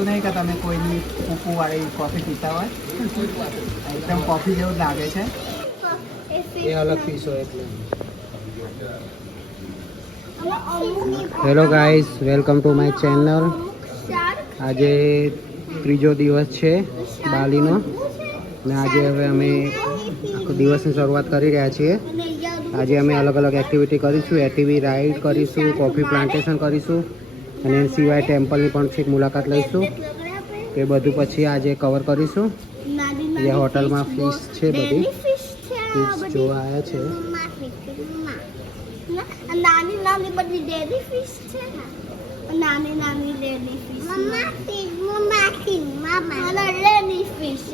નહીં કે તમે કોઈની કુકુ વાળી કોફી પીતા હોય એકદમ કોફી જેવું જ લાગે છે એ અલગ પીસ હોય એટલે hello guys welcome to my channel આજે ત્રીજો દિવસ છે બાલીનો અને આજે હવે અમે આખો દિવસની શરૂઆત કરી રહ્યા છીએ આજે અમે અલગ અલગ એક્ટિવિટી કરીશું એટીવી રાઈડ કરીશું કોફી પ્લાન્ટેશન કરીશું અને એ સિવાય ટેમ્પલની પણ છેક મુલાકાત લઈશું એ બધું પછી આજે કવર કરીશું એ હોટલમાં ફિશ છે બધી ફિશ જોવા આવ્યા છે નાની નાની બધી ડેરી ફિશ છે નાની નાની ડેરી ફિશ મમ્મા ફિશ મમ્મા ફિશ મમ્મા ડેરી ફિશ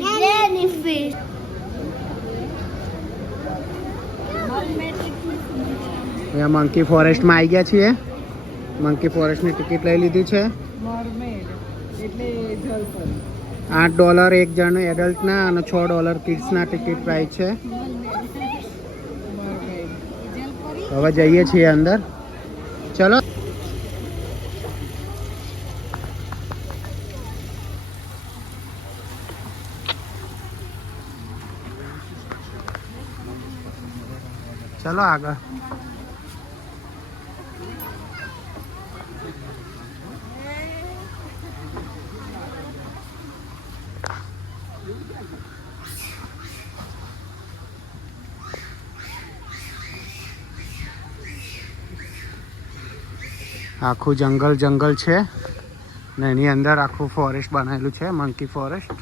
અહીંયા મંકી ફોરેસ્ટમાં આવી ગયા છીએ મંકી ફોરેસ્ટની ટિકિટ લઈ લીધી છે $8 એક જણ એડલ્ટના અને $6 કિડ્સના ટિકિટ પ્રાઇસ છે હવે જઈએ છીએ અંદર ચલો ચલો આગળ આખું જંગલ છે ને એની અંદર આખું ફોરેસ્ટ બનાવેલું છે મંકી ફોરેસ્ટ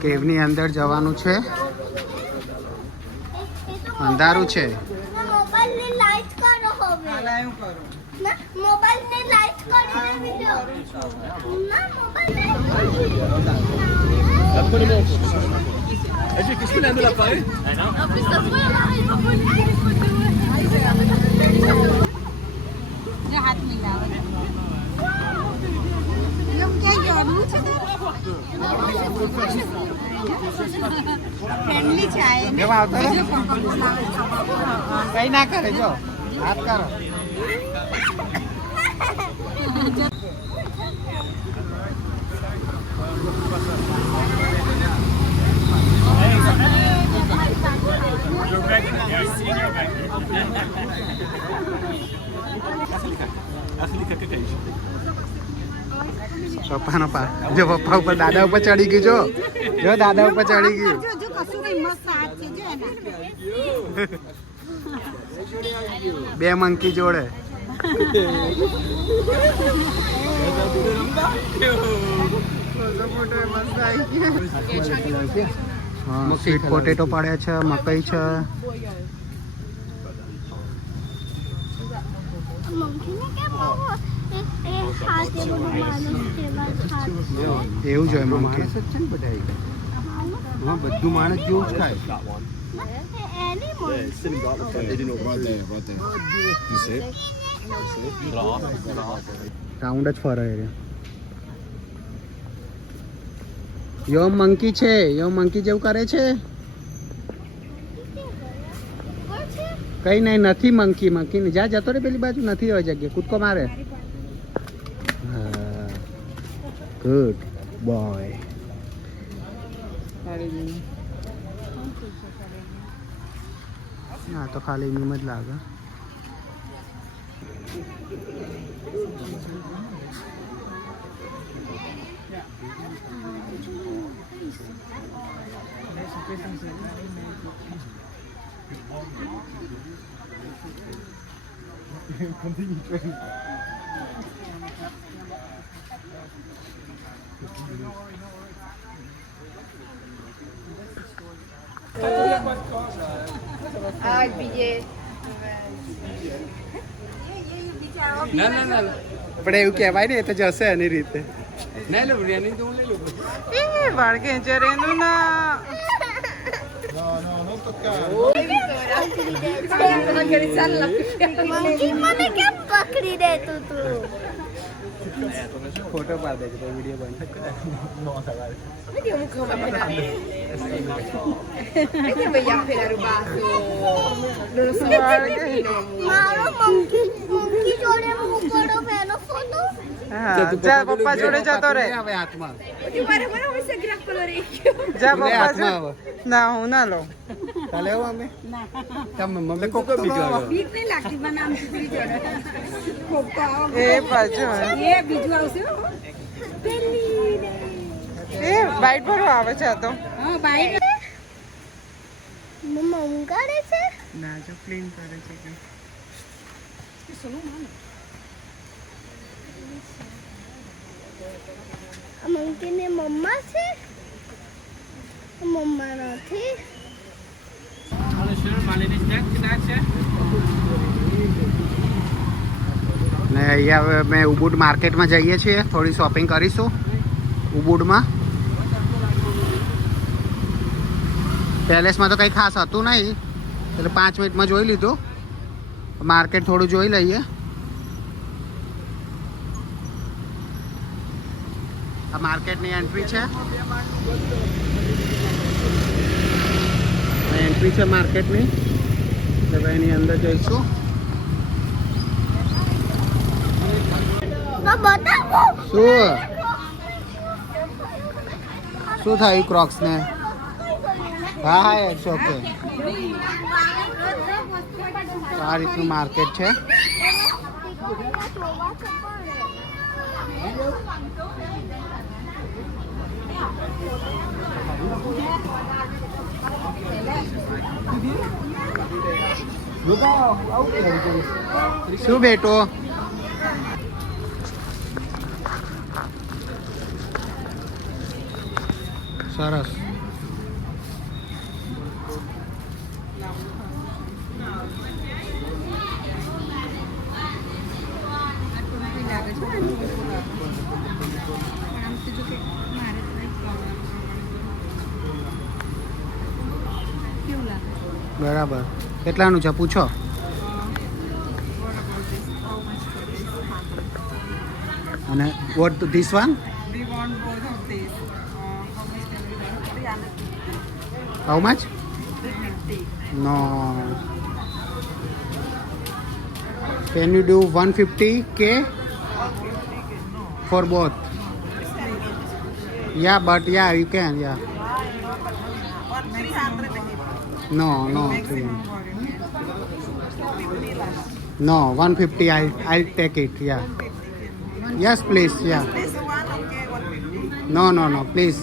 કેવની અંદર જવાનું છે અંધારું છે મોબાઈલની લાઈટ કરો હવે મોબાઈલની લાઈટ કરો વિડિયો ના mobile Est-ce que qu'est-ce qu'il a de l'appareil? En plus ça se voit là, il faut poser des photos. જે હાથ મિલાવે એમ કે જોડું છે ફ્રેન્ડલી છે આ કેવા આવતા કઈ ના કરે જો હાથ કરો પપ્પાનો પા જો પપ્પા ઉપર દાદા ઉપર ચડી ગયું જો દાદા ઉપર ચડી ગયું જો કશું નહીં મસ્ત હાથ છે જો એના બે મંકી જોડે સ્વીટ પોટેટો પાડ્યા છે મકઈ છે એવું જોઈએ મંકી બધું માણસ જેવું જ ખાય રાઉન્ડ જ ફરે યો મંકી છે યો મંકી જેવું કરે છે કઈ નહીં નથી મંકી ને જા જતો રે પેલી બાજુ નથી હોય જગ્યા કૂદકો મારે ગુડ બોય હા તો ખાલી મીમ જ લાગે Ai, billet. ના આપણે એવું કહેવાય ને એ તો જશે એની રીતે ના લો બિરયાની તો હું લઈ લઉં બાળકે ચરેનું ના મને કેમ પકડી દે તું ફોટો પાડ દેજો તો વિડીયો બન મારો મંકી જોડે મૂકડો પેલો ફોટો જા પપ્પા જોડે જતો રે હવે હાથમાં જા પપ્પા હાથમાં આવે ના હું ના લઉં ચાલે આવો અમે તમે મમ્મી કોક બીજો આવ્યો એ પાછો એ બાઈટ ભરવા આવે છે આ તો મમ્મા ઊંઘાડે છે ના જો ક્લીન કરે છે કે આ મંકીને મમ્મા છે મમ્મા નથી ને અહીંયા હવે અમે ઉબુડ માર્કેટમાં જઈએ છીએ થોડી શોપિંગ કરીશું ઉબુડમાં પેલેસમાં તો કંઈ ખાસ હતું નહીં એટલે 5 મિનિટમાં જોઈ લીધું માર્કેટ થોડું જોઈ લઈએ આ માર્કેટની એન્ટ્રી છે એન્ટ્રી છે માર્કેટની એટલે એની અંદર જઈશું બતાવો શું થયું ક્રોક્સ ને હા હા ઇટ્સ ઓકે આ રીતનું માર્કેટ છે શું બેટો સરસ બરાબર કેટલાનું છે પૂછો અને what this one We want both of these. How much 350. No. Can you do 150K for both? Yeah, but yeah, you can. Yeah. 300. No, no. No, 150. I'll take it. Yeah. Yes, please. Yeah. This one, okay, 150. No, no, no. Please.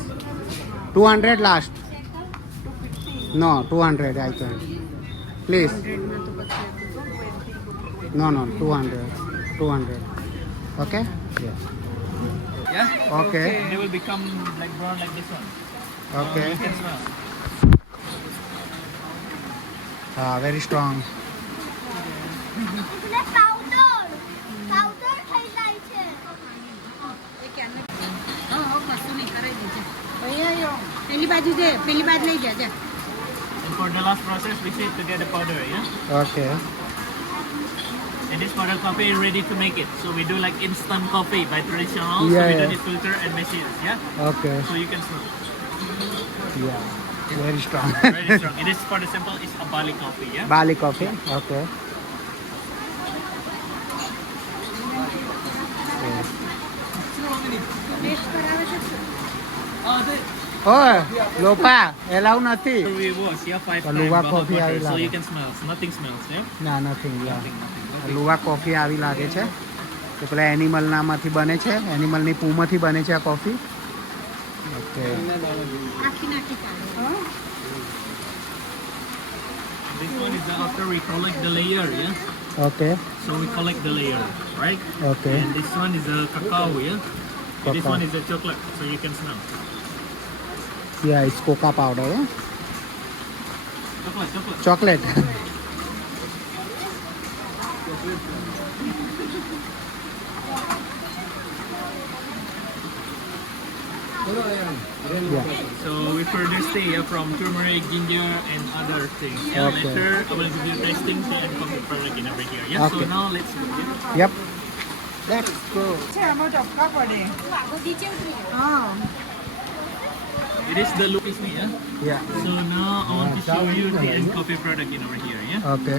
200 last. 250. No, 200. I can. Please. No, no. 200. 200. Okay. Yeah. Yeah? Okay. They will become like brown like this one. Okay. You can smell. Very strong. એટલે powder powder થઈ જાય છે પેલી બાજુ છે પેલી બાજુ લઈ જા And for the last process, we say to get the powder, yeah? Okay. And this powder coffee is ready to make it. So we do like instant coffee by traditional. Yeah, so we yeah. don't need filter and machines, yeah? Okay. So you can smell. Yeah. Very strong. Very strong. It is for the simple, it's a Bali coffee, yeah? Bali coffee. Okay. ઓય Lopa allow નથી So we wash, yeah, 5 times. Luwak Baja coffee butter, આવી so લાગે. you can smell. So nothing smells, yeah? ના નથી Nothing, nothing. લુવા coffee આવી લાગે છે તો પેલા એનિમલનામાંથી બને છે એનિમલની પૂમાંથી બને છે આ કોફી ઓકે આખી નાખી પાડો This one is after we collect the layer, yeah? Okay So we collect the layer, right? Okay And this one is the cacao, yeah? And this Cacao. one is the chocolate, so you can smell. Yeah it's cocoa powder Chocolate, chocolate. Chocolate So we produce tea yeah, from turmeric, ginger, and other things. Yeah, Okay. later I will give you tasting tea and coffee product in over here. Yeah. Okay. So now let's go. Yeah? Yup let's go. છે આમાં ટપકા પડે. હા. It is the look is me, yeah? Yeah So now I want to show you the end coffee product in over here, yeah? Okay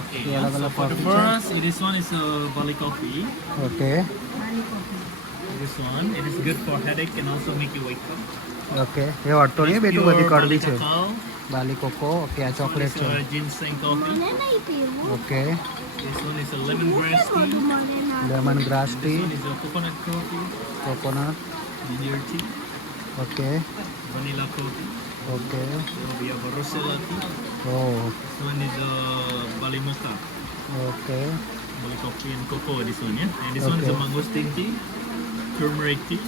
Okay, Yeah, yeah. like So a for the coffee first, this one is a Bali coffee. Okay This one, it is good for headache and also make you wake up. Okay એ અડતો નહીં It's બેટું pure બધી કડવી Bali છે. cacao. Bali cocoa okay આ This one chocolate is છે. a ginseng coffee. મને નહીં પીવું okay This one is a lemongrass tea. મને ના lemongrass This tea one is a coconut coffee, coconut ginger tea, okay vanilla coffee. Okay Then we have a rosella tea. ઓ This one is a Bali mocha. Okay Bali coffee and cocoa, this one, yeah? And this one is a Okay. mangosteen tea, turmeric tea,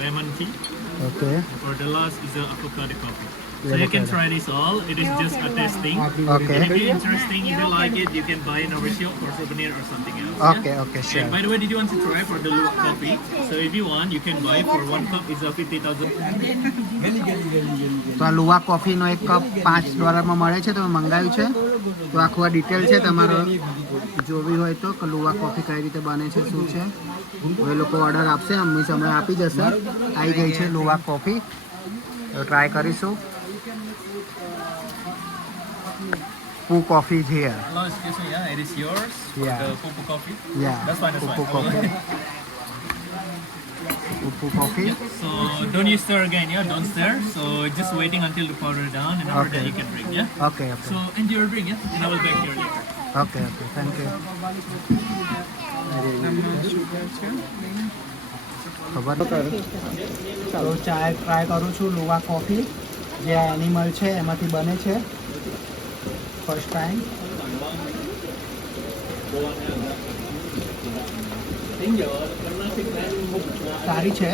lemon tea. Okay For the last is the avocado coffee. So Yeah, you can avocado. try this all. It is just a testing. Okay And if you're interesting, if you like it, you can buy it over here for souvenir or something else. yeah? Okay okay And sure by the way, did you want to try for the Luwak coffee? So if you want, you can buy for one cup is a 50,000. તો આ લુવા કોફીનો એક cup $5 મળે છે. તમે મંગાવ્યું છે તો આખું આ ડિટેલ છે તમારો જોવી હોય તો કે લુવા કોફી કઈ રીતે બને છે શું છે. એ લોકો ઓર્ડર આપશે હંમેશા હમણાં આપી જશે. આવી ગઈ છે લુવા કોફી તો ટ્રાય કરીશું. પુ કોફી છે યાર. Hello, excuse me, yeah, it is yours. Yeah. The Pupu coffee. Yeah That's fine, that's પુ fine. કોફી પુ coffee So don't you stir again, yeah? Don't stir. So just waiting until the powder down, and after Okay. that you can drink, yeah? Okay okay So enjoy your drink, yeah? And I will back here later. Okay okay thank you. ખબર તો ચાય try કરું છું. લુવા coffee જે આ animal છે એમાંથી બને છે ફર્સ્ટ ટાઈમ. સારી છે.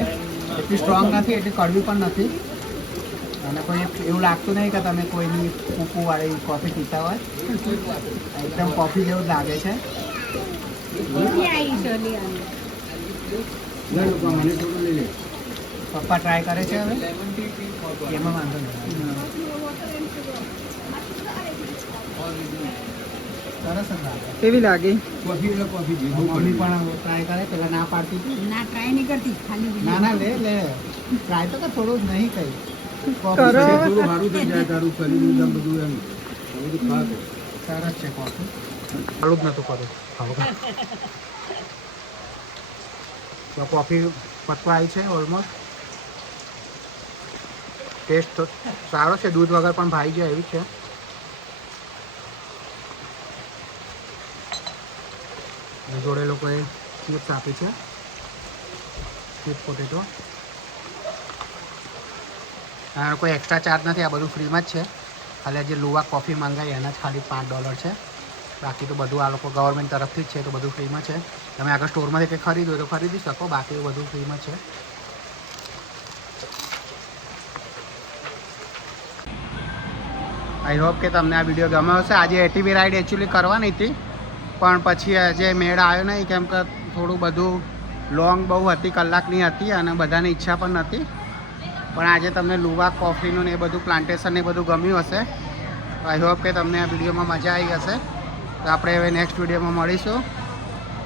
એટલી સ્ટ્રોંગ નથી એટલી કડવી પણ નથી અને કોઈ એવું લાગતું નહીં કે તમે કોઈની પૂપુવાળી કોફી પીતા હોય. એકદમ કોફી જેવું જ લાગે છે. પપ્પા ટ્રાય કરે છે હવે એમાં વાંધો નહીં. સરસ જ લાગે. કેવી લાગી? મમ્મી પણ ટ્રાય કરે પેલા ના પાડતી હતી. ના ટ્રાય નહીં કરતી ખાલી ના ના લે લે ટ્રાય તો કર થોડું જ નહીં કઈ કરો. સરસ છે કોફી. થોડું જ નતું કરું તો કોફી પતવા આવી છે ઓલમોસ્ટ. ટેસ્ટ સારો છે. દૂધ વગર પણ ભાઈ જાય એવી છે. જોડે લોકોએ ચિપ્સ આપી છે. ચિપ્સ પોટેટો આ કોઈ એક્સ્ટ્રા ચાર્જ નથી. આ બધું ફ્રીમાં જ છે. ખાલી જે લુવા કોફી મંગાવી એના જ ખાલી $5 છે. બાકી તો બધું આ લોકો ગવર્મેન્ટ તરફથી જ છે તો બધું ફ્રીમાં છે. તમે આગળ સ્ટોરમાંથી કંઈ ખરીદો તો ખરીદી શકો. બાકી બધું ફ્રીમાં છે. આઈ હોપ કે તમને આ વિડીયો ગમ્યો હશે. આજે એટીવી રાઈડ એકચ્યુઅલી કરવાની હતી પણ પછી આજે મેળ આવ્યો નહીં કેમ કે થોડું બધું લોંગ બહુ હતી, કલાકની હતી અને બધાની ઈચ્છા પણ નથી. પણ આજે તમને લુવા કોફીનું ને એ બધું પ્લાન્ટેશન ને એ બધું ગમ્યું હશે. આઈ હોપ કે તમને આ વિડીયોમાં મજા આવી હશે. તો આપણે હવે નેક્સ્ટ વિડીયોમાં મળીશું.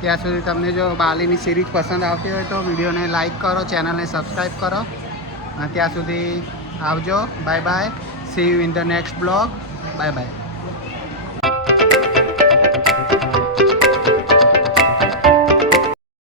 ત્યાં સુધી તમને જો બાલીની સિરીઝ પસંદ આવતી હોય તો વિડીયોને લાઇક કરો, ચેનલને સબસ્ક્રાઈબ કરો. અને ત્યાં સુધી આવજો. Bye bye. C you in the next blog. Bye bye.